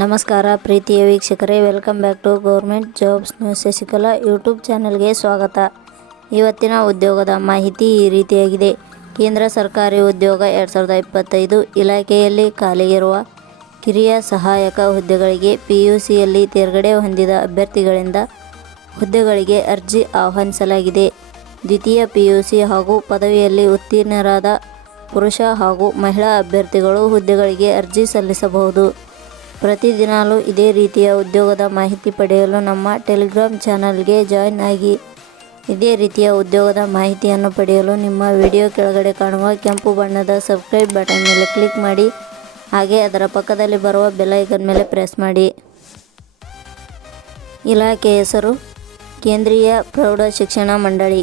ನಮಸ್ಕಾರ ಪ್ರೀತಿಯ ವೀಕ್ಷಕರೇ welcome back to government jobs news Shashikala YouTube ಚಾನೆಲ್ಗೆ ಸ್ವಾಗತ. ಇವತ್ತಿನ ಉದ್ಯೋಗದ ಮಾಹಿತಿ ಈ ರೀತಿಯಾಗಿದೆ. ಕೇಂದ್ರ ಸರ್ಕಾರಿ ಉದ್ಯೋಗ ಎರಡು ಸಾವಿರದ ಇಪ್ಪತ್ತೈದು ಇಲಾಖೆಯಲ್ಲಿ ಖಾಲಿಯಿರುವ ಕಿರಿಯ ಸಹಾಯಕ ಹುದ್ದೆಗಳಿಗೆ ಪಿ ಯು ಸಿಯಲ್ಲಿ ತೇರ್ಗಡೆ ಹೊಂದಿದ ಅಭ್ಯರ್ಥಿಗಳಿಂದ ಹುದ್ದೆಗಳಿಗೆ ಅರ್ಜಿ ಆಹ್ವಾನಿಸಲಾಗಿದೆ. ದ್ವಿತೀಯ ಪಿ ಯು ಸಿ ಹಾಗೂ ಪದವಿಯಲ್ಲಿ ಉತ್ತೀರ್ಣರಾದ ಪುರುಷ ಹಾಗೂ ಮಹಿಳಾ ಅಭ್ಯರ್ಥಿಗಳು ಹುದ್ದೆಗಳಿಗೆ ಅರ್ಜಿ ಸಲ್ಲಿಸಬಹುದು. ಪ್ರತಿದಿನಾಲೂ ಇದೇ ರೀತಿಯ ಉದ್ಯೋಗದ ಮಾಹಿತಿ ಪಡೆಯಲು ನಮ್ಮ ಟೆಲಿಗ್ರಾಮ್ ಚಾನಲ್ಗೆ ಜಾಯಿನ್ ಆಗಿ. ಇದೇ ರೀತಿಯ ಉದ್ಯೋಗದ ಮಾಹಿತಿಯನ್ನು ಪಡೆಯಲು ನಿಮ್ಮ ವಿಡಿಯೋ ಕೆಳಗಡೆ ಕಾಣುವ ಕೆಂಪು ಬಣ್ಣದ ಸಬ್ಸ್ಕ್ರೈಬ್ ಬಟನ್ ಮೇಲೆ ಕ್ಲಿಕ್ ಮಾಡಿ. ಹಾಗೆ ಅದರ ಪಕ್ಕದಲ್ಲಿ ಬರುವ ಬೆಲೈಕನ್ ಮೇಲೆ ಪ್ರೆಸ್ ಮಾಡಿ. ಇಲಾಖೆ ಹೆಸರು, ಕೇಂದ್ರೀಯ ಪ್ರೌಢ ಶಿಕ್ಷಣ ಮಂಡಳಿ.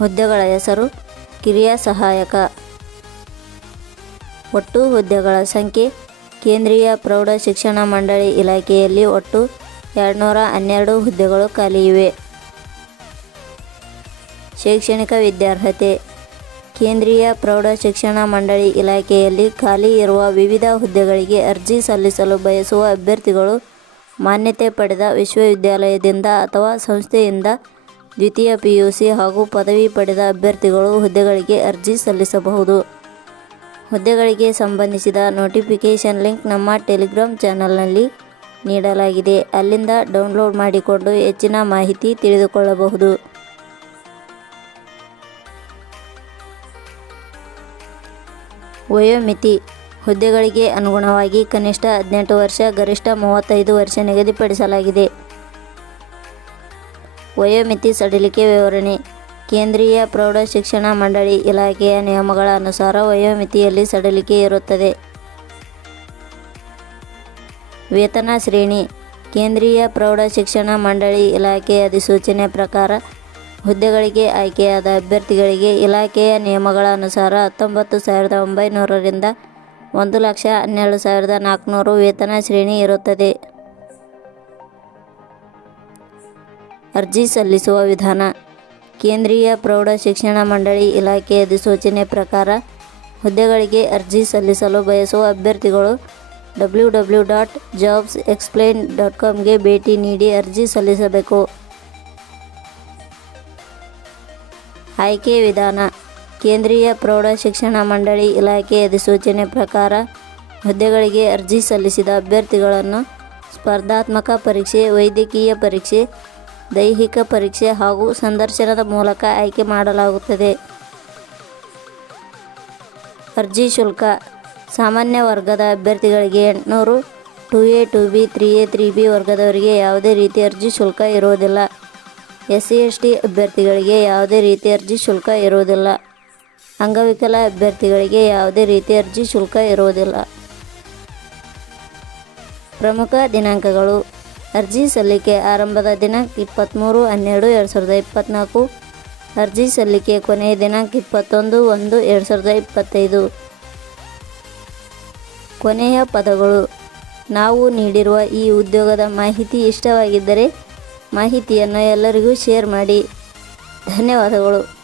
ಹುದ್ದೆಗಳ ಹೆಸರು ಕಿರಿಯ ಸಹಾಯಕ. ಒಟ್ಟು ಹುದ್ದೆಗಳ ಸಂಖ್ಯೆ, ಕೇಂದ್ರೀಯ ಪ್ರೌಢ ಶಿಕ್ಷಣ ಮಂಡಳಿ ಇಲಾಖೆಯಲ್ಲಿ ಒಟ್ಟು ಎರಡುನೂರ ಹನ್ನೆರಡು ಹುದ್ದೆಗಳು ಖಾಲಿ ಇವೆ. ಶೈಕ್ಷಣಿಕ ವಿದ್ಯಾರ್ಹತೆ, ಕೇಂದ್ರೀಯ ಪ್ರೌಢ ಶಿಕ್ಷಣ ಮಂಡಳಿ ಇಲಾಖೆಯಲ್ಲಿ ಖಾಲಿ ಇರುವ ವಿವಿಧ ಹುದ್ದೆಗಳಿಗೆ ಅರ್ಜಿ ಸಲ್ಲಿಸಲು ಬಯಸುವ ಅಭ್ಯರ್ಥಿಗಳು ಮಾನ್ಯತೆ ಪಡೆದ ವಿಶ್ವವಿದ್ಯಾಲಯದಿಂದ ಅಥವಾ ಸಂಸ್ಥೆಯಿಂದ ದ್ವಿತೀಯ ಪಿಯುಸಿ ಹಾಗೂ ಪದವಿ ಪಡೆದ ಅಭ್ಯರ್ಥಿಗಳು ಹುದ್ದೆಗಳಿಗೆ ಅರ್ಜಿ ಸಲ್ಲಿಸಬಹುದು. ಹುದ್ದೆಗಳಿಗೆ ಸಂಬಂಧಿಸಿದ ನೋಟಿಫಿಕೇಷನ್ ಲಿಂಕ್ ನಮ್ಮ ಟೆಲಿಗ್ರಾಮ್ ಚಾನಲ್ನಲ್ಲಿ ನೀಡಲಾಗಿದೆ. ಅಲ್ಲಿಂದ ಡೌನ್ಲೋಡ್ ಮಾಡಿಕೊಂಡು ಹೆಚ್ಚಿನ ಮಾಹಿತಿ ತಿಳಿದುಕೊಳ್ಳಬಹುದು. ವಯೋಮಿತಿ ಹುದ್ದೆಗಳಿಗೆ ಅನುಗುಣವಾಗಿ ಕನಿಷ್ಠ ಹದಿನೆಂಟು ವರ್ಷ, ಗರಿಷ್ಠ ಮೂವತ್ತೈದು ವರ್ಷ ನಿಗದಿಪಡಿಸಲಾಗಿದೆ. ವಯೋಮಿತಿ ಸಡಿಲಿಕೆ ವಿವರಣೆ. ಕೇಂದ್ರೀಯ ಪ್ರೌಢ ಶಿಕ್ಷಣ ಮಂಡಳಿ ಇಲಾಖೆಯ ನಿಯಮಗಳ ಅನುಸಾರ ವಯೋಮಿತಿಯಲ್ಲಿ ಸಡಿಲಿಕೆ ಇರುತ್ತದೆ. ವೇತನ ಶ್ರೇಣಿ. ಕೇಂದ್ರೀಯ ಪ್ರೌಢ ಶಿಕ್ಷಣ ಮಂಡಳಿ ಇಲಾಖೆಯ ಅಧಿಸೂಚನೆ ಪ್ರಕಾರ ಹುದ್ದೆಗಳಿಗೆ ಆಯ್ಕೆಯಾದ ಅಭ್ಯರ್ಥಿಗಳಿಗೆ ಇಲಾಖೆಯ ನಿಯಮಗಳ ಅನುಸಾರ ಹತ್ತೊಂಬತ್ತು ಸಾವಿರದ ಒಂಬೈನೂರರಿಂದ ಒಂದು ಲಕ್ಷ ಹನ್ನೆರಡು ಸಾವಿರದ ನಾಲ್ಕುನೂರು ವೇತನ ಶ್ರೇಣಿ ಇರುತ್ತದೆ. ಅರ್ಜಿ ಸಲ್ಲಿಸುವ ವಿಧಾನ. ಕೇಂದ್ರೀಯ ಪ್ರೌಢ ಶಿಕ್ಷಣ ಮಂಡಳಿ ಇಲಾಖೆ ಅಧಿಸೂಚನೆ ಪ್ರಕಾರ ಹುದ್ದೆಗಳಿಗೆ ಅರ್ಜಿ ಸಲ್ಲಿಸಲು ಬಯಸುವ ಅಭ್ಯರ್ಥಿಗಳು W W dot jobs explain dot ಕಾಮ್ಗೆ ಭೇಟಿ ನೀಡಿ ಅರ್ಜಿ ಸಲ್ಲಿಸಬೇಕು. ಆಯ್ಕೆ ವಿಧಾನ. ಕೇಂದ್ರೀಯ ಪ್ರೌಢ ಶಿಕ್ಷಣ ಮಂಡಳಿ ಇಲಾಖೆ ಅಧಿಸೂಚನೆ ಪ್ರಕಾರ ಹುದ್ದೆಗಳಿಗೆ ಅರ್ಜಿ ಸಲ್ಲಿಸಿದ ಅಭ್ಯರ್ಥಿಗಳನ್ನು ಸ್ಪರ್ಧಾತ್ಮಕ ಪರೀಕ್ಷೆ, ವೈದ್ಯಕೀಯ ಪರೀಕ್ಷೆ ದೈಹಿಕ ಪರೀಕ್ಷೆ ಹಾಗೂ ಸಂದರ್ಶನದ ಮೂಲಕ ಆಯ್ಕೆ ಮಾಡಲಾಗುತ್ತದೆ. ಅರ್ಜಿ ಶುಲ್ಕ. ಸಾಮಾನ್ಯ ವರ್ಗದ ಅಭ್ಯರ್ಥಿಗಳಿಗೆ ಎಂಟುನೂರು two A, two B, three A, three B ವರ್ಗದವರಿಗೆ ಯಾವುದೇ ರೀತಿ ಅರ್ಜಿ ಶುಲ್ಕ ಇರುವುದಿಲ್ಲ. ಎಸ್ ಸಿ ಎಸ್ ಟಿ ಅಭ್ಯರ್ಥಿಗಳಿಗೆ ಯಾವುದೇ ರೀತಿ ಅರ್ಜಿ ಶುಲ್ಕ ಇರುವುದಿಲ್ಲ. ಅಂಗವಿಕಲ ಅಭ್ಯರ್ಥಿಗಳಿಗೆ ಯಾವುದೇ ರೀತಿ ಅರ್ಜಿ ಶುಲ್ಕ ಇರುವುದಿಲ್ಲ. ಪ್ರಮುಖ ದಿನಾಂಕಗಳು. ಅರ್ಜಿ ಸಲ್ಲಿಕೆ ಆರಂಭದ ದಿನಾಂಕ ಇಪ್ಪತ್ತ್ಮೂರು ಹನ್ನೆರಡು, ಎರಡು ಸಾವಿರದ ಇಪ್ಪತ್ತ್ನಾಲ್ಕು ಅರ್ಜಿ ಸಲ್ಲಿಕೆ ಕೊನೆಯ ದಿನಾಂಕ ಇಪ್ಪತ್ತೊಂದು, ಒಂದು, ಎರಡು ಸಾವಿರದ ಇಪ್ಪತ್ತೈದು. ಕೊನೆಯ ಪದಗಳು. ನಾವು ನೀಡಿರುವ ಈ ಉದ್ಯೋಗದ ಮಾಹಿತಿ ಇಷ್ಟವಾಗಿದ್ದರೆ ಮಾಹಿತಿಯನ್ನು ಎಲ್ಲರಿಗೂ ಶೇರ್ ಮಾಡಿ. ಧನ್ಯವಾದಗಳು.